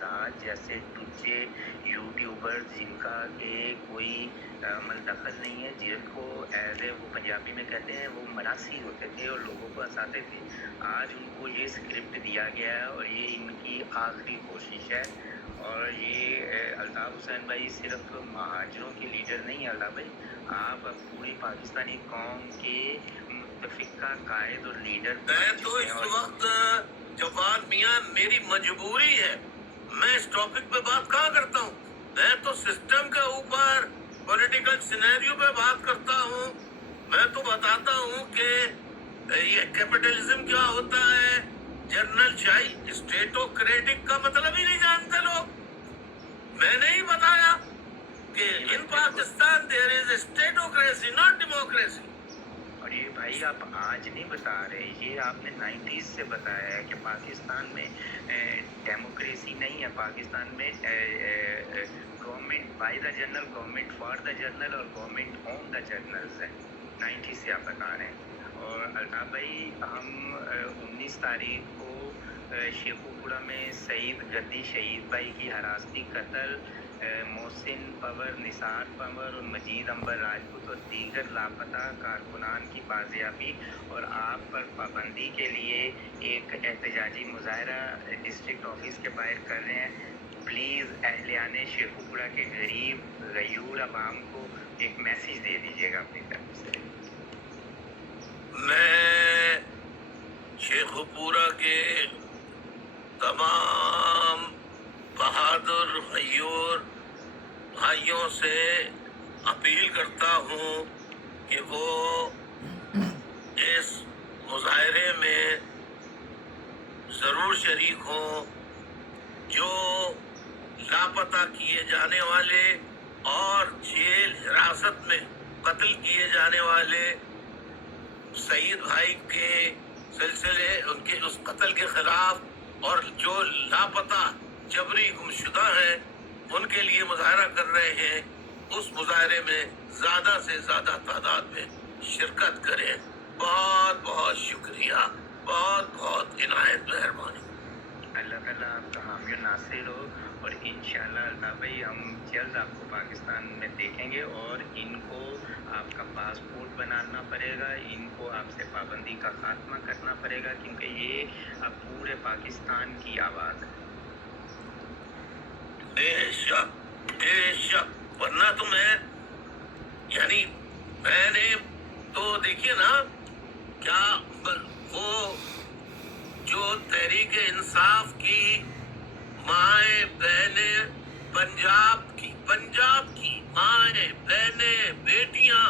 مفروضات جیسے دوسرے یوٹیوبر جن کا کہ کوئی عمل دخل نہیں ہے، جن کو ایز اے وہ پنجابی میں کہتے ہیں وہ مناسی ہوتے تھے اور لوگوں کو ہنساتے تھے، آج ان کو یہ اسکرپٹ دیا گیا ہے اور یہ ان کی آخری کوشش ہے۔ اور یہ الطاف حسین بھائی صرف مہاجروں کے لیڈر نہیں ہیں، الطاف بھائی آپ اب پوری پاکستانی قوم کے متفقہ قائد اور لیڈر میں تو اس وقت جواد میاں میری مجبوری ہے، میں اس ٹاپک پہ بات کہاں کرتا ہوں، میں تو سسٹم کے اوپر پولیٹیکل سینیریو پہ بات کرتا ہوں، میں تو بتاتا ہوں کہ یہ کیپٹلزم کیا ہوتا ہے، جنرل شاہی اسٹیٹوکریٹک کا مطلب ہی نہیں جانتے لوگ، میں نے ہی بتایا کہ ان پاکستان دیر از اسٹیٹوکریسی ناٹ ڈیموکریسی۔ اور یہ بھائی آپ آج نہیں بتا رہے، یہ آپ نے 90s سے بتایا ہے کہ پاکستان میں ڈیموکریسی نہیں ہے، پاکستان میں government by the general, government for the general اور گورنمنٹ آن دا جنرلز ہے، 90s سے آپ بتا رہے ہیں۔ اور الطاف بھائی ہم 19 تاریخ کو شیخو پورہ میں سعید گدی شہید بھائی کی حراستی قتل، محسن پور، نثار پور اور مجید عنبر راجپوت اور دیگر لاپتہ کارکنان کی بازیابی اور آپ پر پابندی کے لیے ایک احتجاجی مظاہرہ ڈسٹرکٹ آفس کے باہر کر رہے ہیں۔ پلیز اہلیان شیخو پورہ کے غریب غیور عوام کو ایک میسیج دے دیجیے گا اپنی طرف سے۔ میں شیخو پورہ کے تمام بہادر غیور بھائیوں سے اپیل کرتا ہوں کہ وہ اس مظاہرے میں ضرور شریک ہوں، جو لاپتہ کیے جانے والے اور جیل حراست میں قتل کیے جانے والے سعید بھائی کے سلسلے، ان کے اس قتل کے خلاف اور جو لاپتہ جبری گمشدہ ہیں ان کے لیے مظاہرہ کر رہے ہیں، اس مظاہرے میں زیادہ سے زیادہ تعداد میں شرکت کریں۔ بہت بہت شکریہ، بہت بہت عنایت مہربانی۔ اللہ تعالیٰ آپ کا حامی و ناصر ہو، اور انشاءاللہ الطاف بھائی ہم جلد آپ کو پاکستان میں دیکھیں گے، اور ان کو آپ کا پاسپورٹ بنانا پڑے گا، ان کو آپ سے پابندی کا خاتمہ کرنا پڑے گا، کیونکہ یہ اب پورے پاکستان کی آواز ہے۔ بے شک، ورنہ تو میں نے تو دیکھیے نا کیا وہ جو تحریک انصاف کی مائیں بہنیں، پنجاب کی مائیں بہنیں بیٹیاں،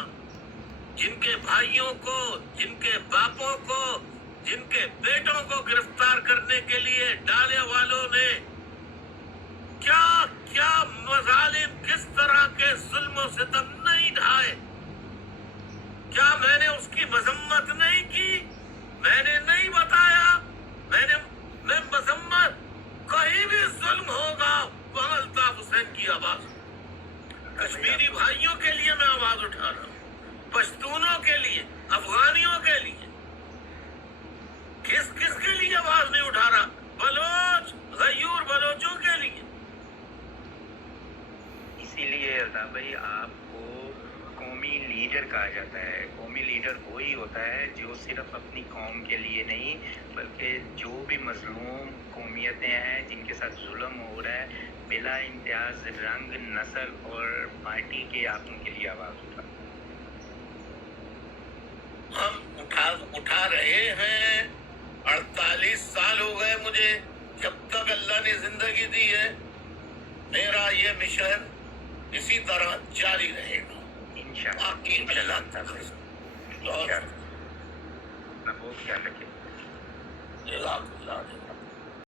جن کے بھائیوں کو، جن کے باپوں کو، جن کے بیٹوں کو گرفتار کرنے کے لیے ڈالے والوں نے کیا کیا مظالم، کس طرح کے ظلم و ستم نہیں ڈھائے، کیا میں نے اس کی مذمت نہیں کی، میں نے نہیں بتایا، میں مذمت کہیں بھی ظلم ہوگا وہاں الطاف حسین کی آواز، کشمیری بھائیوں کے لیے میں آواز اٹھا رہا ہوں، پشتونوں کے لیے، افغانیوں کے لیے، کس کے لیے آواز نہیں اٹھا رہا، بلوچ غیور بلوچوں کے لیے۔ اسی لیے الطاف بھائی آپ کو قومی لیڈر کہا جاتا ہے۔ قومی لیڈر وہی ہوتا ہے جو صرف اپنی قوم کے لیے نہیں بلکہ جو بھی مظلوم قومیتیں ہیں جن کے ساتھ ظلم ہو رہا ہے، بلا امتیاز رنگ، نسل اور پارٹی کے، آپ ان کے لیے آواز اٹھا۔ ہم اٹھا رہے ہیں، 48 سال ہو گئے مجھے، جب تک اللہ نے زندگی دی ہے میرا یہ مشن اسی طرح جاری رہے گا انشاءاللہ۔ اللہ بہت خیال رکھیں۔ جزاک اللہ۔